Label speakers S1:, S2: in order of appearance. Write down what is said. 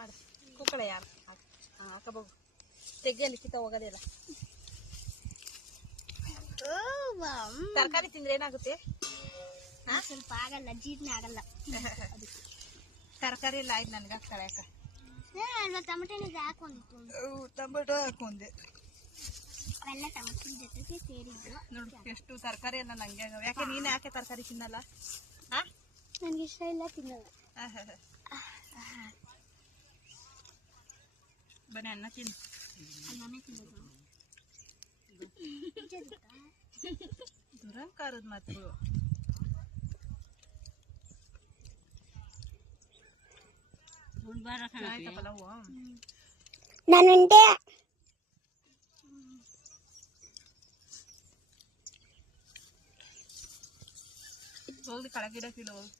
S1: ಮಾಡು ಕುಕ್ಕಳ ಯಾರು ಹಾಂ ಹಾಕಬೇಕು ತೆಗ್ಗಲ್ಲಿ ಕಿತ್ತ ಹೋಗೋದಿಲ್ಲ ತರಕಾರಿ ತಿಂದ್ರೆ ಏನಾಗುತ್ತೆ?
S2: ಸ್ವಲ್ಪ ಆಗಲ್ಲ ಜೀರ್ಣ ಆಗಲ್ಲ.
S1: ತರಕಾರಿ ಎಲ್ಲ ಆಯ್ತು ನನಗೆ ಹಾಕ್ತಾಳೆ
S2: ಹಾಕೊಂಡಿತ್ತು
S1: ಟೊಮೆಟೊ ಹಾಕೊಂಡೆ. ನೋಡು ಎಷ್ಟು ತರಕಾರಿ ಎಲ್ಲ ನಂಗೆ ಯಾಕೆ ನೀನು ಯಾಕೆ ತರಕಾರಿ ತಿನ್ನಲ್ಲ? ಹಾ?
S2: ನನಗೆ ಇಷ್ಟ ಇಲ್ಲ ತಿನ್ನಲ್ಲ
S1: ಬನ್ನಿ ಅನ್ನ ತಿನ್ನು
S2: ಅನ್ನನೇ ತಿನ್ನೋದು
S1: ದುರಂಕಾರದ ಮಾತು ಆಯ್ತಾ ಪಲಾವು
S2: ನಾನು ಉಂಡೆ
S1: ಹೋಗಿ ಕೆಳಗಿಡಕ್ಕಿಲ್ಲ ಹೋಗಿ